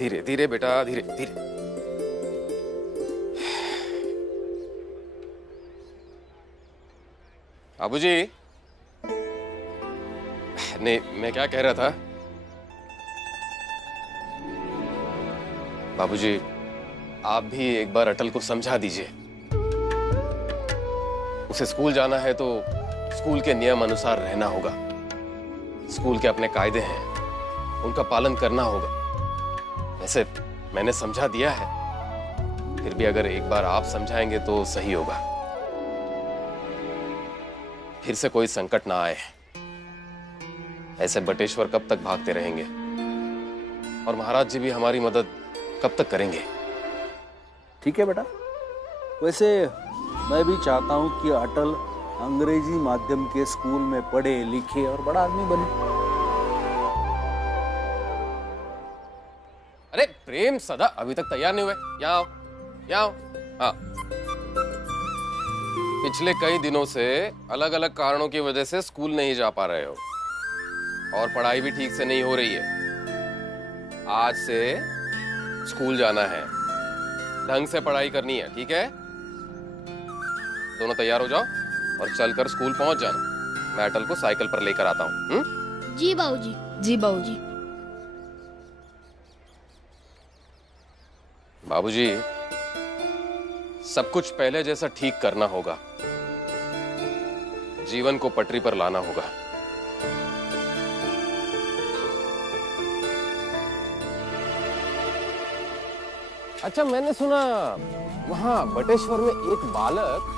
धीरे धीरे बेटा, धीरे धीरे। बाबूजी, नहीं, मैं क्या कह रहा था, बाबूजी आप भी एक बार अटल को समझा दीजिए। उसे स्कूल जाना है तो स्कूल के नियम अनुसार रहना होगा। स्कूल के अपने कायदे हैं, उनका पालन करना होगा। वैसे मैंने समझा दिया है, फिर भी अगर एक बार आप समझाएंगे तो सही होगा, फिर से कोई संकट ना आए। ऐसे बटेश्वर कब तक भागते रहेंगे, और महाराज जी भी हमारी मदद कब तक करेंगे? ठीक है बेटा, वैसे मैं भी चाहता हूं कि अटल अंग्रेजी माध्यम के स्कूल में पढ़े लिखे और बड़ा आदमी बने। अरे प्रेम सदा अभी तक तैयार नहीं हुए, यहाँ आओ, यहाँ आओ। हाँ, पिछले कई दिनों से अलग अलग कारणों की वजह से स्कूल नहीं जा पा रहे हो, और पढ़ाई भी ठीक से नहीं हो रही है। आज से स्कूल जाना है, ढंग से पढ़ाई करनी है, ठीक है? दोनों तैयार हो जाओ और चलकर स्कूल पहुंच जाना। मैं अटल को साइकिल पर लेकर आता हूँ। जी बाबूजी। जी बाबूजी। बाबूजी, सब कुछ पहले जैसा ठीक करना होगा, जीवन को पटरी पर लाना होगा। अच्छा, मैंने सुना वहां बटेश्वर में एक बालक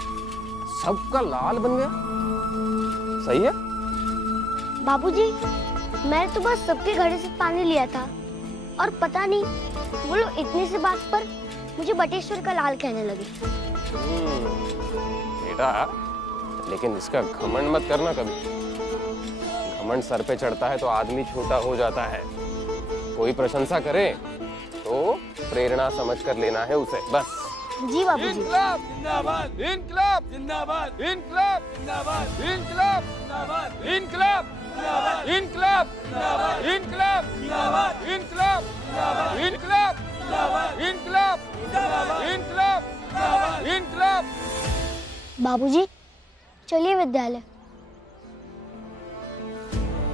सबका लाल बन गया, सही है? बाबूजी, मैंने तो बस सबके घड़े से पानी लिया था, और पता नहीं वो लोग इतनी सी बात पर मुझे बटेश्वर का लाल कहने लगे। बेटा, लेकिन इसका घमंड मत करना कभी। घमंड सर पे चढ़ता है तो आदमी छोटा हो जाता है। कोई प्रशंसा करे तो प्रेरणा समझकर लेना है उसे, बस। जी बाबूजी। इनकलाब जिंदाबाद, इनकलाब जिंदाबाद, इनकलाब जिंदाबाद, इनकलाब जिंदाबाद, इनकलाब जिंदाबाद, इनकलाब जिंदाबाद, इनकलाब जिंदाबाद, इनकलाब जिंदाबाद, इनकलाब जिंदाबाद, इनकलाब जिंदाबाद, इनकलाब जिंदाबाद, इनकलाब। बाबूजी, चलिए विद्यालय।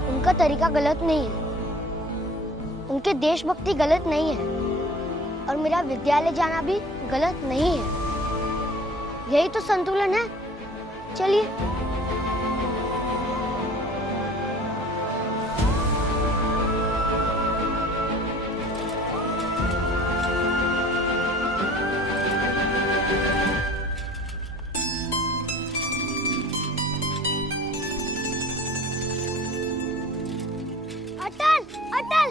उनका तरीका गलत नहीं है, उनके देशभक्ति गलत नहीं है, और मेरा विद्यालय जाना भी गलत नहीं है। यही तो संतुलन है। चलिए। अटल, अटल।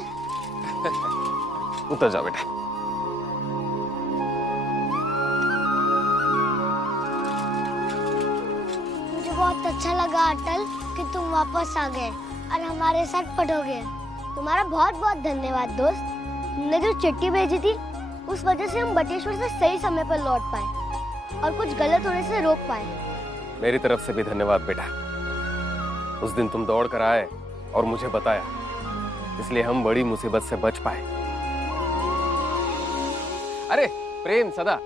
उतर जाओ बेटा। मुझे बहुत अच्छा लगा अटल कि तुम वापस आ गए और हमारे साथ पढ़ोगे। तुम्हारा बहुत बहुत धन्यवाद दोस्त। तुमने जो चिट्ठी भेजी थी, उस वजह से हम बटेश्वर से सही समय पर लौट पाए और कुछ गलत होने से रोक पाए। मेरी तरफ से भी धन्यवाद बेटा। उस दिन तुम दौड़ कर आए और मुझे बताया, इसलिए हम बड़ी मुसीबत से बच पाए। अरे प्रेम सदा,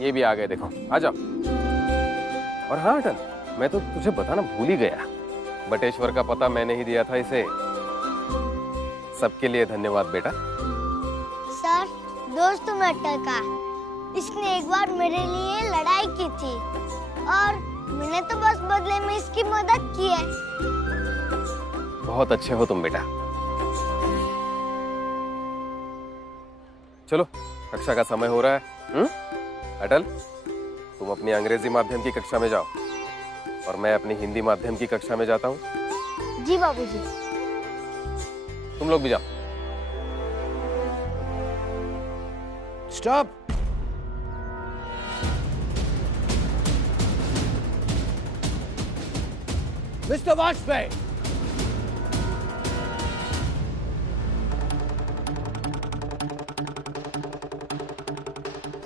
ये भी आ गए, देखो, आ जाओ। और हाँ अटल, मैं तो तुझे बताना भूल ही गया, बटेश्वर का पता मैंने ही दिया था इसे। सबके लिए धन्यवाद बेटा। सर, दोस्त में अटल का, इसने एक बार मेरे लिए लड़ाई की थी और मैंने तो बस बदले में इसकी मदद की है। बहुत अच्छे हो तुम बेटा। चलो, कक्षा का समय हो रहा है। अटल, तुम अपनी अंग्रेजी माध्यम की कक्षा में जाओ और मैं अपनी हिंदी माध्यम की कक्षा में जाता हूँ। जी बाबूजी। तुम लोग भी जाओ। स्टॉप। मिस्टर वाजपेयी,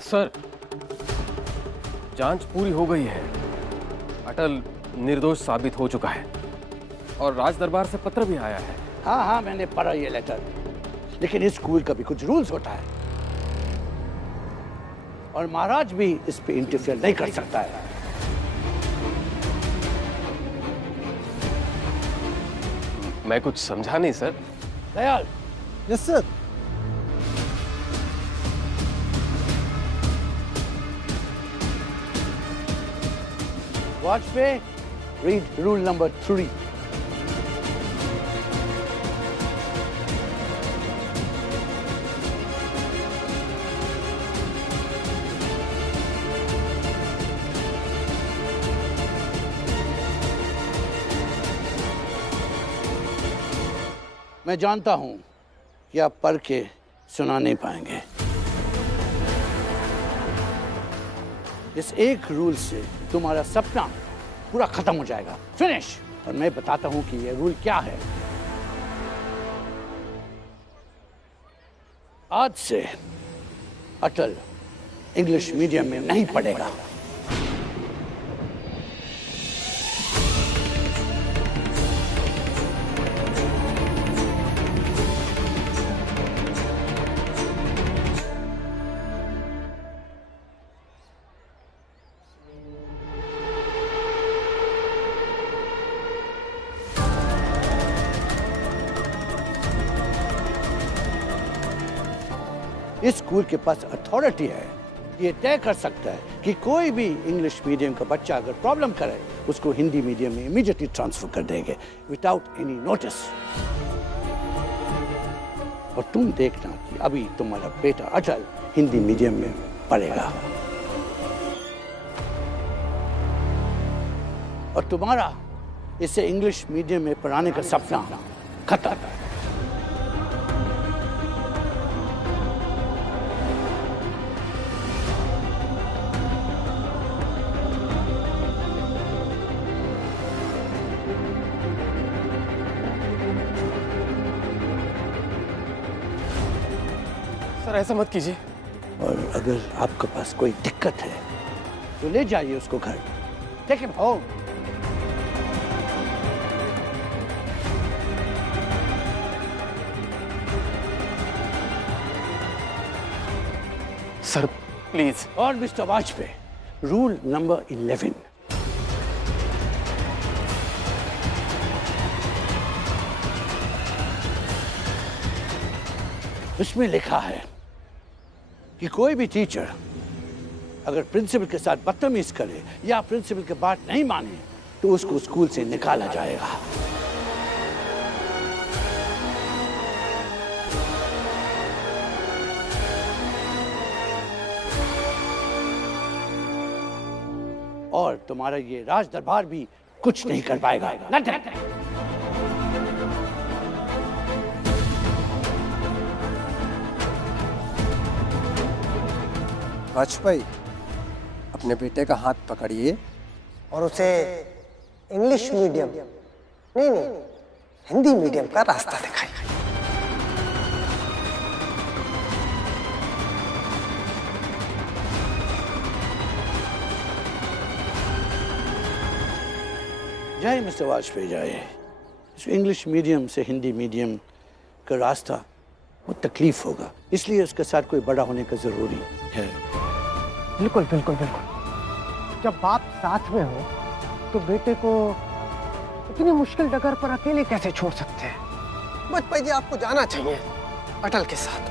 सर, जांच पूरी हो गई है। अटल निर्दोष साबित हो चुका है और राज दरबार से पत्र भी आया है। हाँ हाँ, मैंने पढ़ा ये लेटर। लेकिन इस स्कूल का भी कुछ रूल्स होता है और महाराज भी इस पे इंटरफेयर नहीं कर सकता है। मैं कुछ समझा नहीं sir. Dayal. Yes sir. Vajpayee, read rule number 3। मैं जानता हूं कि आप पढ़ के सुना नहीं पाएंगे। इस एक रूल से तुम्हारा सपना पूरा खत्म हो जाएगा। फिनिश। और मैं बताता हूं कि यह रूल क्या है। आज से अटल इंग्लिश मीडियम में नहीं पढ़ेगा। इस स्कूल के पास अथॉरिटी है, ये तय कर सकता है कि कोई भी इंग्लिश मीडियम का बच्चा अगर प्रॉब्लम करे उसको हिंदी मीडियम में इमीडिएटली ट्रांसफर कर देंगे विदाउट एनी नोटिस। और तुम देखना कि अभी तुम्हारा बेटा अटल हिंदी मीडियम में पढ़ेगा और तुम्हारा इसे इंग्लिश मीडियम में पढ़ाने का सपना खत्म। सर ऐसा मत कीजिए। और अगर आपके पास कोई दिक्कत है तो ले जाइए उसको घर। Take him home. Sir please. और मिस्टर वाजपेयी, रूल नंबर 11। इसमें लिखा है कि कोई भी टीचर अगर प्रिंसिपल के साथ बदतमीज करे या प्रिंसिपल की बात नहीं माने तो उसको स्कूल से निकाला जाएगा। और तुम्हारा ये राज दरबार भी कुछ नहीं कर पाएगा। वाजपेयी, अपने बेटे का हाथ पकड़िए और उसे इंग्लिश मीडियम नहीं हिंदी मीडियम का रास्ता दिखाइए। जय मिस्टर वाजपेयी जय। इंग्लिश मीडियम से हिंदी मीडियम का रास्ता वो तकलीफ होगा, इसलिए उसके साथ कोई बड़ा होने का जरूरी है। बिल्कुल बिल्कुल बिल्कुल। जब बाप साथ में हो तो बेटे को इतनी मुश्किल डगर पर अकेले कैसे छोड़ सकते हैं? वाजपेयी जी, आपको जाना चाहिए अटल के साथ।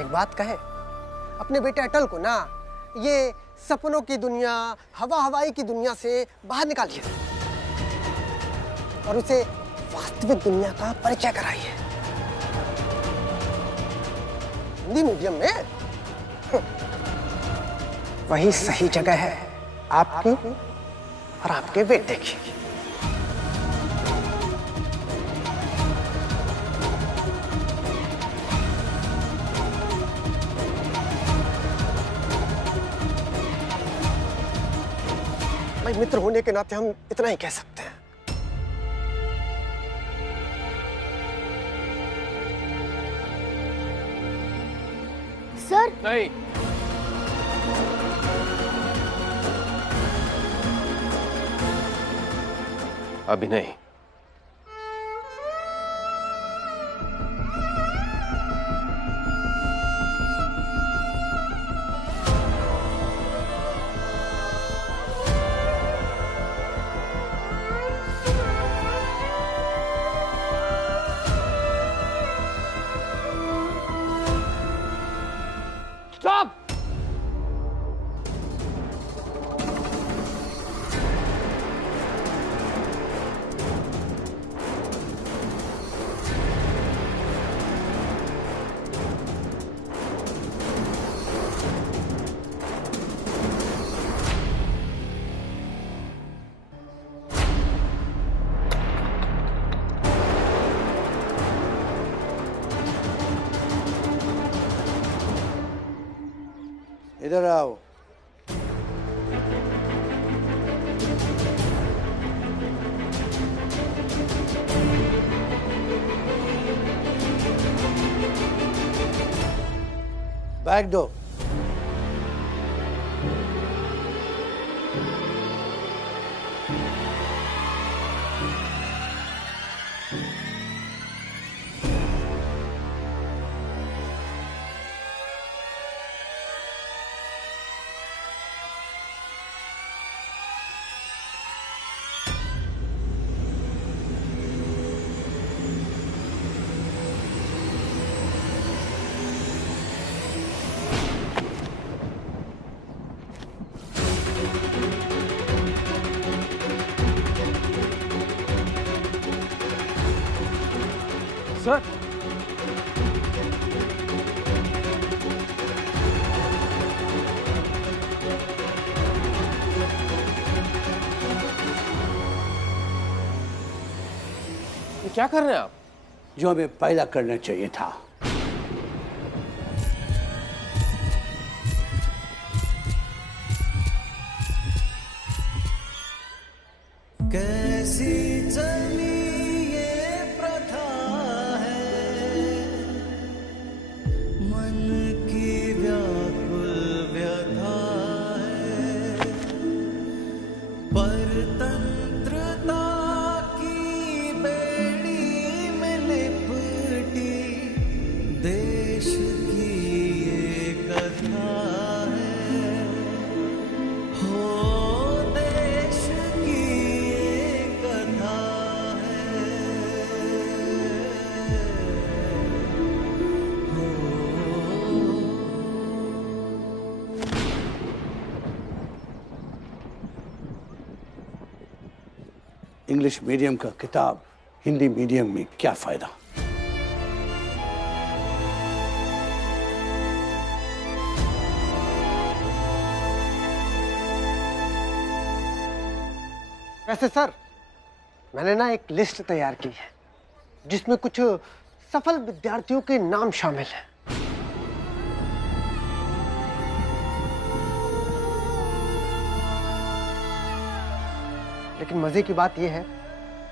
एक बात कहे, अपने बेटे अटल को ना ये सपनों की दुनिया, हवाई की दुनिया से बाहर निकालिए और उसे वास्तविक दुनिया का परिचय कराइए। हिंदी मीडियम में वही सही जगह है आपकी और आपके बेटे की। भाई, मित्र होने के नाते हम इतना ही कह सकते हैं। सर नहीं। अभी नहीं। Stop! इधर आओ। बैग दो। सर, ये क्या कर रहे हैं आप? जो हमें पहला करना चाहिए था। कैसी चली ये प्रथा है, मन की व्याकुल व्यथा है, परतंत्रता की बेड़ी में लिपटी देश की ये कथा है, हो देश की ये कथा है, हो। इंग्लिश मीडियम का किताब हिंदी मीडियम में क्या फायदा? वैसे सर, मैंने ना एक लिस्ट तैयार की है जिसमें कुछ सफल विद्यार्थियों के नाम शामिल हैं। लेकिन मजे की बात यह है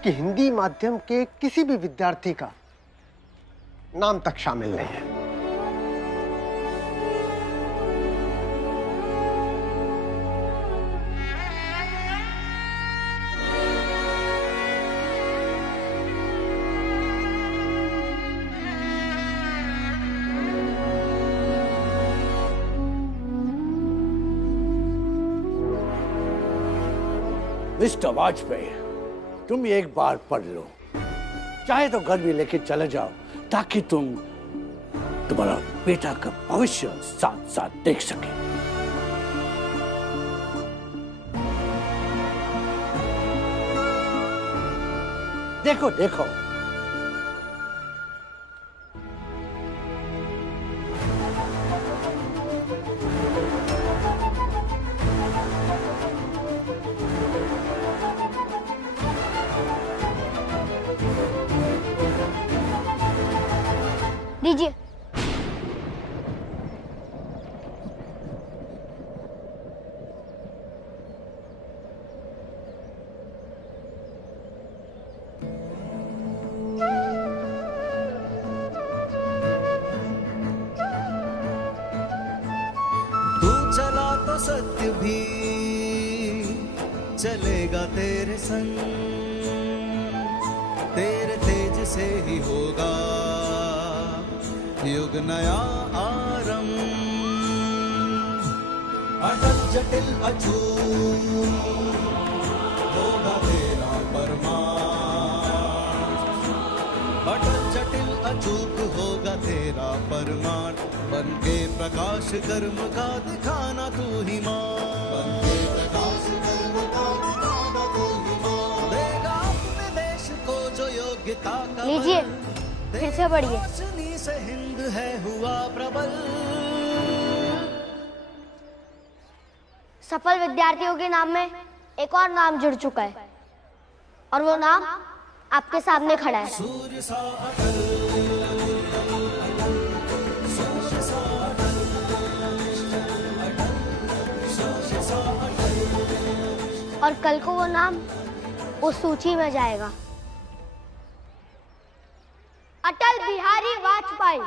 कि हिंदी माध्यम के किसी भी विद्यार्थी का नाम तक शामिल नहीं है। मिस्टर वाजपेयी, तुम एक बार पढ़ लो, चाहे तो घर में लेके चले जाओ, ताकि तुम्हारा बेटा का भविष्य साथ साथ देख सके। देखो देखो, दीजिए। तू चला तो सत्य भी चलेगा तेरे संग, तेरे तेज से ही होगा युग नया आरंभ। अटल जटिल अछूत होगा तेरा परमाण, अटल जटिल अचूक होगा तेरा परमाण। बन के प्रकाश कर्म का दिखाना तू ही मां, बन के प्रकाश कर्म का दिखाना तू ही मां। देगा अपने देश को जो योग्यता का लीजिए, फिर से पढ़िए। रोशनी से हिंद है हुआ प्रबल। सफल विद्यार्थियों के नाम में एक और नाम जुड़ चुका है और वो नाम आपके सामने खड़ा है। सूर्य सा अटल, सूर्य सा अटल, सूर्य सा अटल। और कल को वो नाम उस सूची में जाएगा। अटल बिहारी वाजपेयी।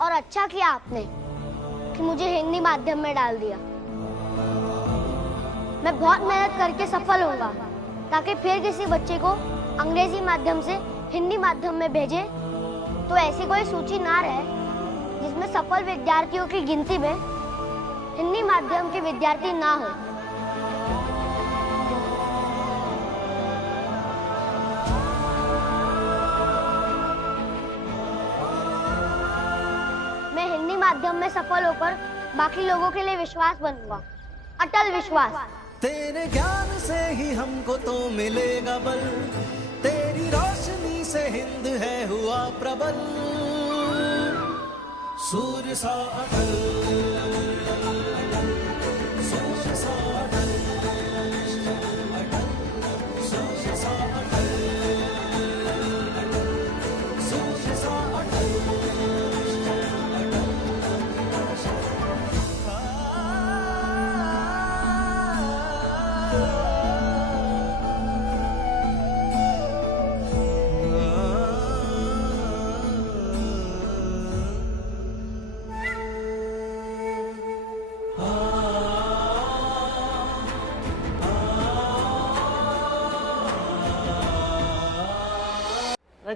और अच्छा किया आपने कि मुझे हिंदी माध्यम में डाल दिया। मैं बहुत मेहनत करके सफल होऊंगा ताकि फिर किसी बच्चे को अंग्रेजी माध्यम से हिंदी माध्यम में भेजे तो ऐसी कोई सूची ना रहे जिसमें सफल विद्यार्थियों की गिनती में हिंदी माध्यम के विद्यार्थी ना हो। माध्यम में सफल होकर बाकी लोगों के लिए विश्वास बनूंगा, अटल विश्वास। तेरे ज्ञान से ही हमको तो मिलेगा बल, तेरी रोशनी से हिंद है हुआ प्रबल। सूर्य सा अटल, सूर्य सा अटल, सूर्य सा अटल, सूर्य सा अटल।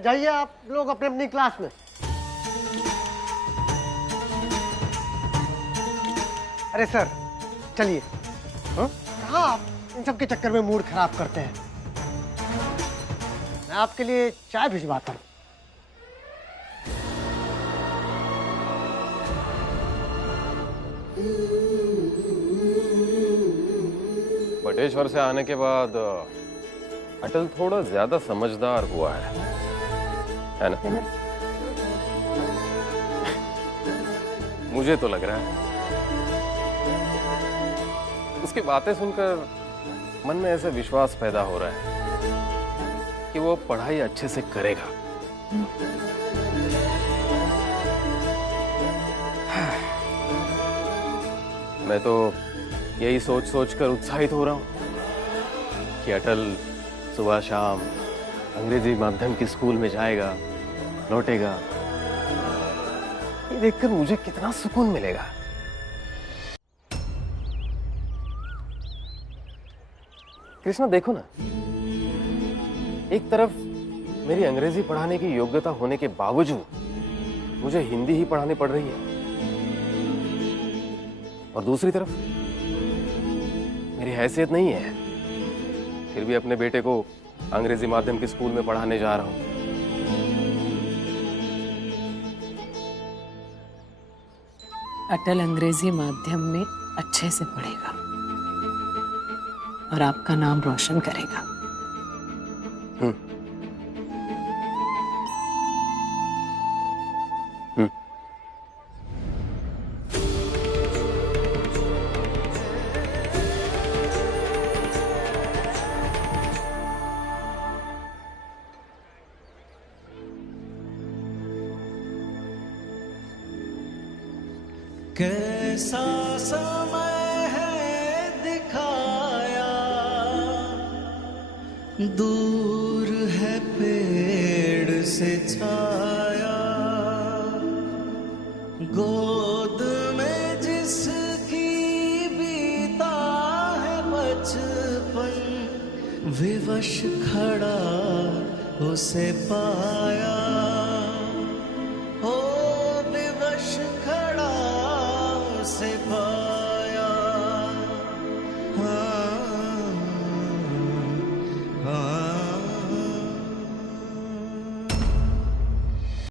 जाइए आप लोग अपने अपनी क्लास में। अरे सर चलिए। कहाँ आप इन सब के चक्कर में मूड खराब करते हैं। मैं आपके लिए चाय भिजवाता हूँ। बटेश्वर से आने के बाद अटल थोड़ा ज्यादा समझदार हुआ है ना? मुझे तो लग रहा है। उसकी बातें सुनकर मन में ऐसा विश्वास पैदा हो रहा है कि वो पढ़ाई अच्छे से करेगा। मैं तो यही सोच सोच कर उत्साहित हो रहा हूं कि अटल सुबह शाम अंग्रेजी माध्यम की स्कूल में जाएगा, लौटेगा। ये देखकर मुझे कितना सुकून मिलेगा। कृष्णा देखो ना, एक तरफ मेरी अंग्रेजी पढ़ाने की योग्यता होने के बावजूद मुझे हिंदी ही पढ़ानी पड़ रही है, और दूसरी तरफ मेरी हैसियत नहीं है, फिर भी अपने बेटे को अंग्रेजी माध्यम के स्कूल में पढ़ाने जा रहा हूं। अटल अंग्रेजी माध्यम में अच्छे से पढ़ेगा और आपका नाम रोशन करेगा। कैसा समय है दिखाया, दूर है पेड़ से छाया, गोद में जिसकी बीता है बचपन, विवश खड़ा उसे पाया।